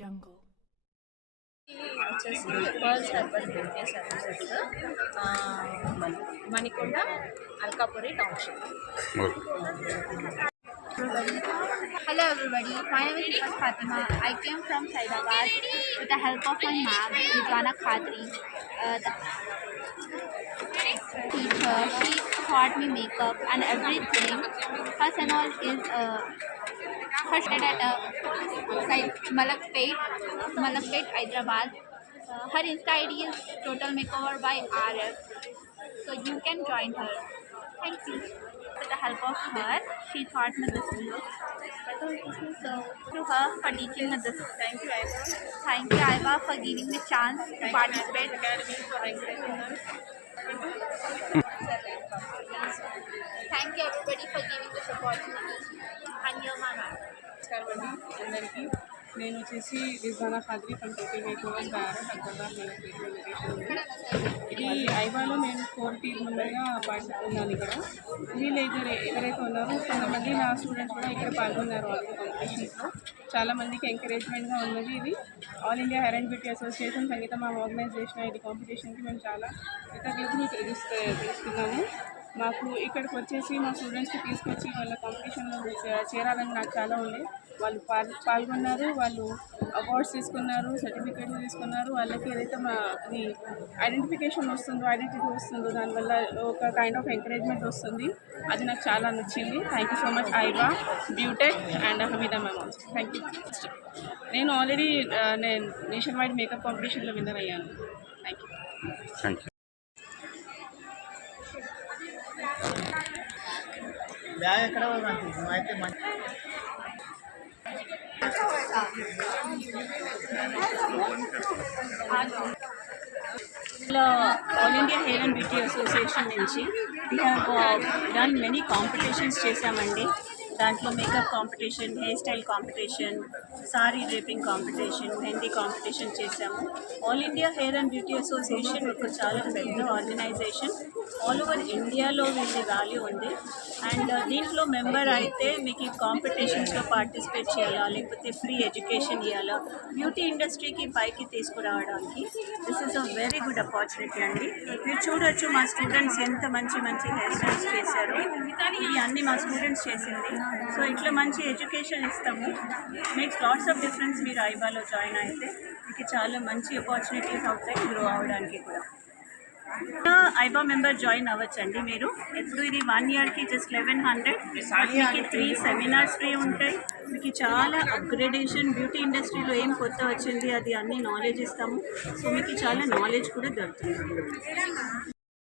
Jungle. వచ్చేసి pearls herbal beauty services Manikonda Alkapuri township. Hello everybody, my name is Nifas Fatima. I came from Saidabad with the help of my mom, Rizwana Khadri. The teacher, she taught me makeup and everything. Her channel is her studied at Malakpet, Hyderabad. Her Insta ID is Total Makeover by RF. So you can join her. Thank you. With the help of her, she taught me this look. So to her for teaching me this. Thank you, Aiba. Thank you, Aiba, for giving me chance to participate. Academy for encouraging us. Thank you everybody for giving this opportunity. And you're my man. నమస్కారం అండి అందరికీ. నేను వచ్చేసి Rizwana Khadri from total మేకఓవర్ Hyderabad ఇది ఐబాలో నేను 4 team మెంబర్గా పాల్గొన్నాను. ఇక్కడ వీళ్ళు ఎవరైతే ఉన్నారో కొంతమంది నా స్టూడెంట్స్ కూడా ఇక్కడ పాల్గొన్నారు ఆల్రెడీ కాంపిటీషన్స్లో. చాలామందికి ఎంకరేజ్మెంట్గా ఉన్నది. ఇది all India Hair and Beauty association సంగీతం ఆర్గనైజ్ చేసిన ఇది కాంపిటీషన్కి మేము చాలా కృతజ్ఞతలు తెలుస్తున్నాము. మాకు ఇక్కడికి వచ్చేసి మా స్టూడెంట్స్కి తీసుకొచ్చి వాళ్ళ కాంపిటీషన్లో చేరాలని నాకు చాలా ఉండే. వాళ్ళు పాల్గొన్నారు, వాళ్ళు అవార్డ్స్ తీసుకున్నారు, సర్టిఫికేట్లు తీసుకున్నారు. వాళ్ళకి ఏదైతే అది ఐడెంటిటీ వస్తుందో దానివల్ల ఒక కైండ్ ఆఫ్ ఎంకరేజ్మెంట్ వస్తుంది. అది నాకు చాలా నచ్చింది. థ్యాంక్ యూ సో మచ్ ఐవా, బ్యూటెక్ and Hameeda ma'am also. Thank you. నేను ఆల్రెడీ నేషన్ వైడ్ మేకప్ కాంపిటీషన్లో విన్నర్ అయ్యాను. Thank you. All India Hair and Beauty Association నుంచి we have done many competitions చేశామండి. దాంట్లో makeup competition, hairstyle competition, sari draping competition, mehndi competition చేశాము. All India Hair and Beauty Association ఒక చాలా పెద్ద organisation. All over ఇండియాలో వీళ్ళ వాల్యూ ఉంది. అండ్ దీంట్లో మెంబర్ అయితే మీకు ఈ కాంపిటీషన్స్లో పార్టిసిపేట్ చేయాలా, లేకపోతే ఫ్రీ ఎడ్యుకేషన్ ఇవ్వాలా, బ్యూటీ ఇండస్ట్రీకి పైకి తీసుకురావడానికి this is a very good opportunity అండి. మీరు చూడొచ్చు మా స్టూడెంట్స్ ఎంత మంచి మంచి హెయిర్ స్టైల్స్ చేశారు. ఇవి అన్నీ మా స్టూడెంట్స్ చేసింది. సో ఇట్లా మంచి ఎడ్యుకేషన్ ఇస్తాము. Makes lots of difference. మీరు ఐబాలో జాయిన్ అయితే మీకు చాలా మంచి ఆపర్చునిటీస్ అవుతాయి గ్రో అవ్వడానికి కూడా. ఐబా మెంబర్ జాయిన్ అవ్వచ్చండి మీరు. ఎప్పుడు ఇది 1 ఇయర్కి జస్ట్ 1100. మీకు 3 సెమినార్స్ ఫ్రీ ఉంటాయి. మీకు చాలా అప్గ్రేడేషన్, బ్యూటీ ఇండస్ట్రీలో ఏం కొత్త వచ్చింది అది అన్ని నాలెడ్జ్ ఇస్తాము. సో మీకు చాలా నాలెడ్జ్ కూడా దొరుకుతుంది.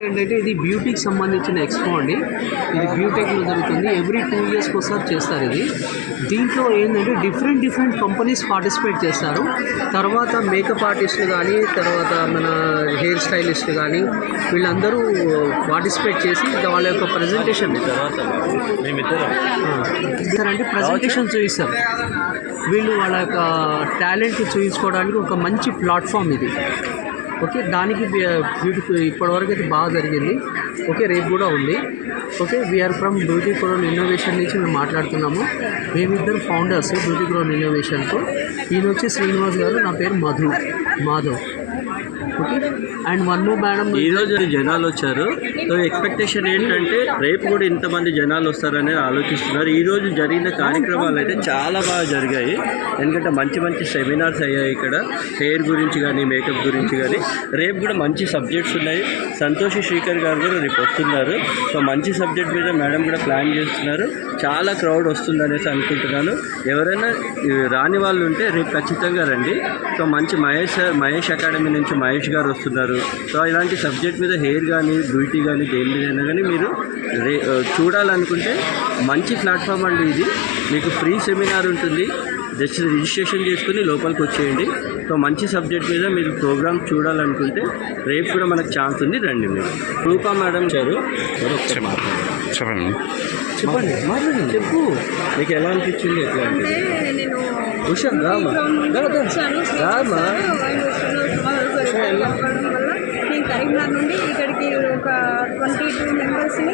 ఏంటంటే ఇది బ్యూటీకి సంబంధించిన ఎక్స్పో అండి. ఇది బ్యూటెక్లో జరుగుతుంది. ఎవ్రీ 2 ఇయర్స్కి ఒకసారి చేస్తారు ఇది. దీంట్లో ఏంటంటే డిఫరెంట్ కంపెనీస్ పార్టిసిపేట్ చేస్తారు. తర్వాత మేకప్ ఆర్టిస్టులు కానీ, తర్వాత మన హెయిర్ స్టైలిస్టులు కానీ వీళ్ళందరూ పార్టిసిపేట్ చేసి వాళ్ళ యొక్క ప్రజెంటేషన్ అంటే ప్రజెంటేషన్ చూపిస్తారు. వీళ్ళు వాళ్ళ యొక్క టాలెంట్ చూపించుకోవడానికి ఒక మంచి ప్లాట్ఫామ్ ఇది. ఓకే, దానికి బ్యూటీ ఇప్పటివరకు అయితే బాగా జరిగింది. ఓకే, రేపు కూడా ఉంది. Okay, we are from beauty crown innovation నుంచి మేము మాట్లాడుతున్నాము. మేమిద్దరు ఫౌండర్స్ బ్యూటీ క్రౌన్ ఇన్నోవేషన్తో. ఈయన వచ్చి శ్రీనివాస్ గారు, నా పేరు Madhav. Okay, and one more madam. ఈరోజు జనాలు వచ్చారు. సో ఎక్స్పెక్టేషన్ ఏంటంటే రేపు కూడా ఇంతమంది జనాలు వస్తారని ఆలోచిస్తున్నారు. ఈరోజు జరిగిన కార్యక్రమాలు అయితే చాలా బాగా జరిగాయి. ఎందుకంటే మంచి సెమినార్స్ అయ్యాయి ఇక్కడ, హెయిర్ గురించి కానీ, మేకప్ గురించి కానీ. రేపు కూడా మంచి సబ్జెక్ట్స్ ఉన్నాయి. సంతోషి శ్రీకర్ గారు కూడా రేపు వస్తున్నారు. సో మంచి సబ్జెక్ట్ మీద మేడం కూడా ప్లాన్ చేస్తున్నారు. చాలా క్రౌడ్ వస్తుంది అనేసి అనుకుంటున్నాను. ఎవరైనా రాని వాళ్ళు ఉంటే రేపు ఖచ్చితంగా రండి. సో మంచి మహేష్ అకాడమీ నుంచి మహేష్ గారు వస్తున్నారు. సో ఇలాంటి సబ్జెక్ట్ మీద హెయిర్ కానీ, బ్యూటీ కానీ, దేని మీదైనా కానీ మీరు చూడాలనుకుంటే మంచి ప్లాట్ఫామ్ అండి ఇది. మీకు ఫ్రీ సెమినార్ ఉంటుంది. జస్ట్ రిజిస్ట్రేషన్ చేసుకుని లోపలికి వచ్చేయండి. సో మంచి సబ్జెక్ట్ మీద మీరు ప్రోగ్రామ్ చూడాలనుకుంటే రేపు కూడా మనకు ఛాన్స్ ఉంది, రండి. మీరు రూపా మేడం గారు చెప్పు మీకు ఎలా అనిపించింది? ఎట్లా ఉషా రామా నేను కరీంనగర్ నుండి ఇక్కడికి ఒక 22 మెంబర్స్ని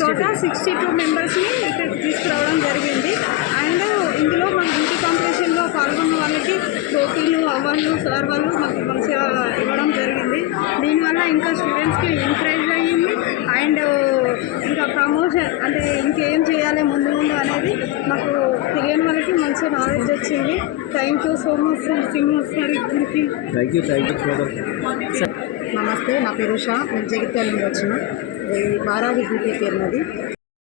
టోటల్ 62 మెంబర్స్ని ఇక్కడికి తీసుకురావడం జరిగింది. అండ్ బ్యూటీ కాంపిటీషన్లో పాల్గొన్న వాళ్ళకి ట్రోఫీలు అవార్డులు సార్ వాళ్ళు మాకు మంచిగా ఇవ్వడం జరిగింది. దీనివల్ల ఇంకా స్టూడెంట్స్కి ఎంకరేజ్ అయ్యింది అండ్ ఇంకా ప్రమోషన్ అంటే ఇంకేం చేయాలి ముందు ముందు అనేది మాకు తెలియని వాళ్ళకి మంచి నాలెడ్జ్ వచ్చింది. Thank you so much singer sir ఇద్దరికి. థ్యాంక్ యూ నమస్తే, నా పేరు ఉషా. నేను జగిత్యాల నుండి వచ్చిన. ఇది బారాది బ్యూటీ కేర్ నది.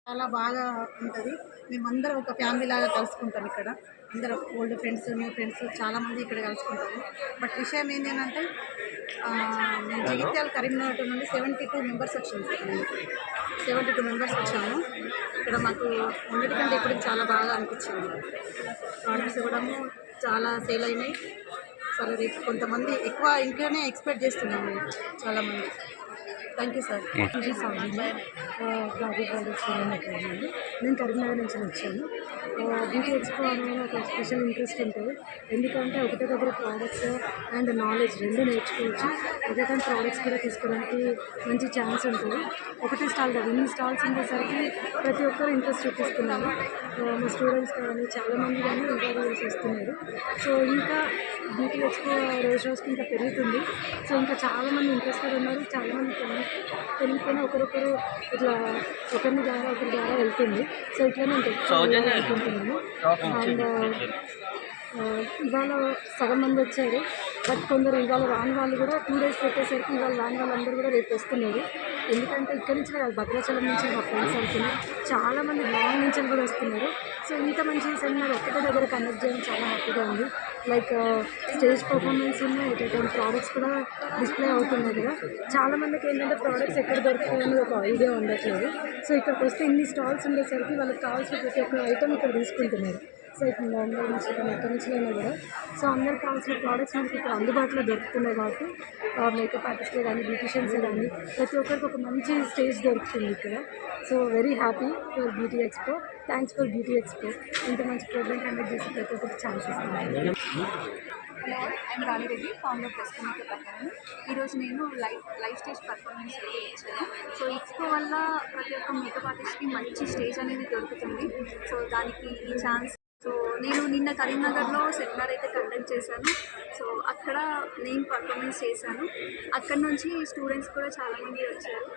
చాలా బాగా ఉంటుంది. మేమందరం ఒక ఫ్యామిలీ లాగా కలుసుకుంటాం ఇక్కడ. అందరం ఓల్డ్ ఫ్రెండ్స్, న్యూ ఫ్రెండ్స్ చాలామంది ఇక్కడ కలుసుకుంటాము. బట్ విషయం ఏంటంటే నేను జగిత్యాల కరీంనగర్ నుండి 72 మెంబర్స్ వచ్చాము. 72 మెంబర్స్ వచ్చాము. ఇక్కడ మాకు అన్నిటికంటే ఇప్పుడు చాలా బాగా అనిపించింది. ప్రోడక్ట్స్ కూడా చాలా సేల్ అయినాయి. సరే రేపు కొంతమంది ఎక్కువ ఇంట్లోనే ఎక్స్పెక్ట్ చేస్తున్నాము చాలామంది. Thank you sir. Gazi products నేను కరీంనగర్ నుంచి వచ్చాను. బ్యూటీ ఎక్స్పో అనేది ఒక స్పెషల్ ఇంట్రెస్ట్ ఉంటుంది. ఎందుకంటే ఒకటే దగ్గర ప్రోడక్ట్స్ అండ్ నాలెడ్జ్ రెండు నేర్చుకోవచ్చు. అదే కానీ ప్రోడక్ట్స్ కూడా తీసుకోవడానికి మంచి ఛాన్స్ ఉంటుంది. ఒకటే స్టాల్ కాదు, ఇన్ని స్టాల్స్ ఉండేసరికి ప్రతి ఒక్కరు ఇంట్రెస్ట్ చూపిస్తున్నారు. మా స్టూడెంట్స్ కానీ చాలామంది కానీ ఇంటర్వ్యూస్ వస్తున్నారు. సో ఇంకా బ్యూటీ ఎక్స్పో రోజుకి ఇంకా పెరుగుతుంది. సో ఇంకా చాలామంది ఇంట్రెస్టెడ్ ఉన్నారు. చాలామంది తెలియకపోయినా ఒకరొకరు ఇట్లా ఒకరి ద్వారా వెళ్తుంది. సో ఇట్లా నేను అనుకుంటున్నాను. అండ్ ఇవాళ సగం మంది వచ్చారు. బట్ కొందరు ఇవాళ రాని వాళ్ళు కూడా 2 days పెట్టేసరికి ఇవాళ రాని వాళ్ళందరూ కూడా రేపు వస్తున్నారు. ఎందుకంటే ఇక్కడి నుంచి కాదు, భద్రాచలం నుంచి మా ఫ్రెండ్స్ వెళ్తున్నారు. చాలామంది లాంగ్ నుంచి కూడా వస్తున్నారు. సో ఇంత మంచి సెమినార్ ఒక్కటే దగ్గర కండక్ట్ చేయడం చాలా హ్యాపీగా ఉంది. లైక్ స్టేజ్ పర్ఫార్మెన్స్ ఉన్నాయి, ప్రోడక్ట్స్ కూడా డిస్ప్లే అవుతున్నాయి కదా. చాలామందికి ఏంటంటే ప్రోడక్ట్స్ ఎక్కడ దొరుకుతాయని ఒక ఐడియా ఉండట్లేదు. సో ఇక్కడికి వస్తే ఇన్ని స్టాల్స్ ఉండేసరికి వాళ్ళకి కావాల్సిన ప్రతి ఒక్క ఐటమ్ ఇక్కడ తీసుకుంటున్నారు. సో ఇక్కడ బాంబే నుంచి కానీ ఎక్కడి నుంచి అయినా కూడా సో అందరికి కావాల్సిన ప్రోడక్ట్స్ మనకి ఇక్కడ అందుబాటులో దొరుకుతున్నాయి. కాబట్టి మేకప్ ఆర్టిస్ట్లే కానీ బ్యూటిషియన్స్ కానీ ప్రతి ఒక్కరికి ఒక మంచి స్టేజ్ దొరుకుతుంది ఇక్కడ. So very happy for beauty expo. Thanks for beauty expo. ఇంత మంచి ప్రోగ్రామ్ కండక్ట్ చేసి ప్రతి ఒక్కరికి ఛాన్స్ ఇస్తున్నాను. I'm Rani Reddy, founder press makeup academy. ఈరోజు నేను లైవ్ స్టేజ్ పర్ఫార్మెన్స్ ఇచ్చాను. సో ఎక్స్పో వల్ల ప్రతి ఒక్క మేకప్ ఆర్టిస్ట్కి మంచి స్టేజ్ అనేది దొరుకుతుంది. సో దానికి ఈ ఛాన్స్. సో నేను నిన్న కరీంనగర్లో సెమినార్ అయితే కండక్ట్ చేశాను. సో అక్కడ నేను పర్ఫార్మెన్స్ చేశాను. అక్కడ నుంచి స్టూడెంట్స్ కూడా చాలామంది వచ్చారు.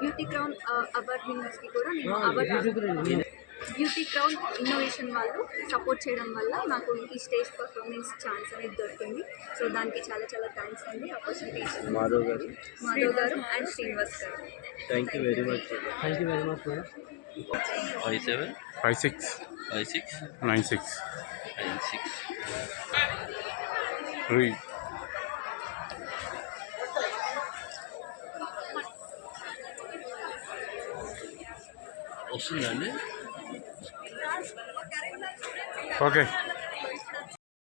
బ్యూటీ క్రౌన్ అవార్డ్ విన్నర్స్కి కూడా నేను అవార్డు బ్యూటీ క్రౌన్ ఇన్నోవేషన్ వాళ్ళు సపోర్ట్ చేయడం వల్ల నాకు ఈ స్టేజ్ పర్ఫార్మెన్స్ ఛాన్స్ అనేది దొరికింది. సో దానికి చాలా చాలా థ్యాంక్స్ అండి. ఆపర్చునిటీ ఇచ్చింది మాధవ్ గారు అండ్ శ్రీనివాస్ గారు. Thank you very much. Thank you very much madam. 57 56 56 96 96 3 వస్తుందండి. ఓకే.